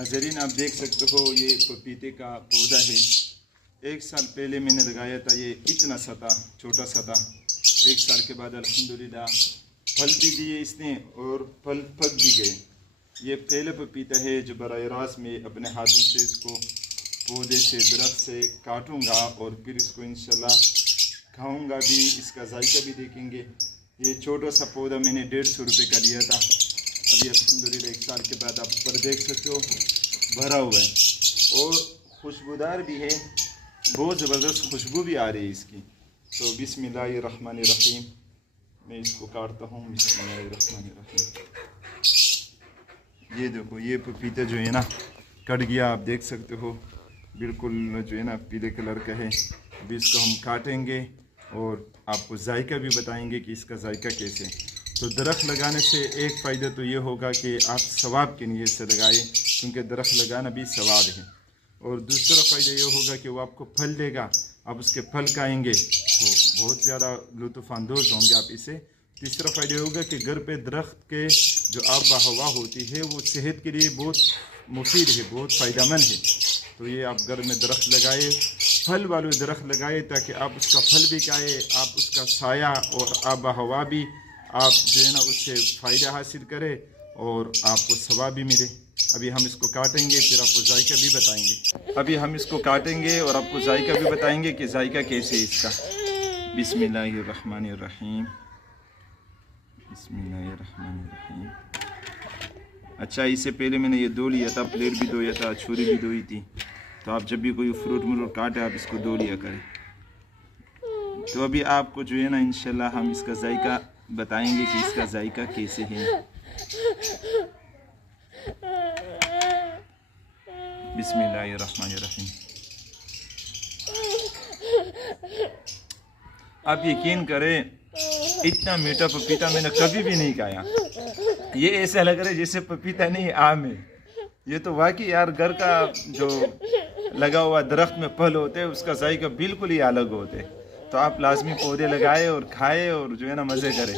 नाज़रीन आप देख सकते हो ये पपीते का पौधा है। 1 साल पहले मैंने लगाया था, ये इतना सा था, छोटा सा था। 1 साल के बाद अल्हम्दुलिल्लाह फल भी दिए इसने और फल पक भी गए। ये पहला पपीता है जो बराह रास्त में अपने हाथों से इसको पौधे से दरख्त से काटूँगा और फिर इसको इंशाल्लाह खाऊँगा भी, इसका जायका भी देखेंगे। ये छोटा सा पौधा मैंने 150 रुपये का लिया था। अभी अल्हम्दुलिल्लाह 1 साल के बाद आप ऊपर देख सकते हो भरा हुआ है और खुशबूदार भी है, बहुत ज़बरदस्त खुशबू भी आ रही है इसकी। तो बिस्मिल्लाहिर्रहमानिर्रहीम मैं इसको काटता हूँ। बिस्मिल्लाहिर्रहमानिर्रहीम। ये देखो ये पपीता जो है ना कट गया, आप देख सकते हो बिल्कुल जो है ना पीले कलर का है। अभी इसको हम काटेंगे और आपको जायका भी बताएंगे कि इसका जायका कैसे है। तो दरख्त लगाने से एक फ़ायदा तो ये होगा कि आप सवाब की नीयत से लगाएं, क्योंकि दरख्त लगाना भी सवाब है। और दूसरा फ़ायदा ये होगा कि वो आपको फल देगा, आप उसके फल खाएंगे तो बहुत ज़्यादा लुत्फ़अंदोज़ होंगे आप इसे। तीसरा फ़ायदा ये होगा कि घर पे दरख्त के जो आब व हवा होती है वो सेहत के लिए बहुत मुफीद है, बहुत फ़ायदेमंद है। तो ये आप घर में दरख्त लगाए, फल वाले दरख्त लगाए, ताकि आप उसका फल भी खाए, आप उसका साया और आब व हवा भी आप जो है ना उससे फ़ायदा हासिल करें और आपको सवाब भी मिले। अभी हम इसको काटेंगे फिर आपको जायका भी बताएंगे। अभी हम इसको काटेंगे और आपको जायका भी बताएंगे कि जायका कैसे है इसका। बिस्मिल्लाहिर्रहमानिर्रहीम, बिस्मिल्लाहिर्रहमानिर्रहीम। अच्छा, इससे पहले मैंने ये धो लिया था, प्लेट भी धोया था, छुरी भी धोई थी। तो आप जब भी कोई फ्रूट व्रूट काटे आप इसको धो लिया करें। तो अभी आपको जो है ना इंशाल्लाह हम इसका जायका बताएंगे कि इसका जायका कैसे है। बिस्मिल्लाहिर्रहमानिर्रहीम। आप यकीन करें इतना मीठा पपीता मैंने कभी भी नहीं खाया। ये ऐसा लग रहा है जैसे पपीता नहीं आम है। ये तो वाकई यार घर का जो लगा हुआ दरख्त में फल होते हैं उसका जायका बिल्कुल ही अलग होते हैं। तो आप लाजमी पौधे लगाए और खाए और जो है ना मज़े करें।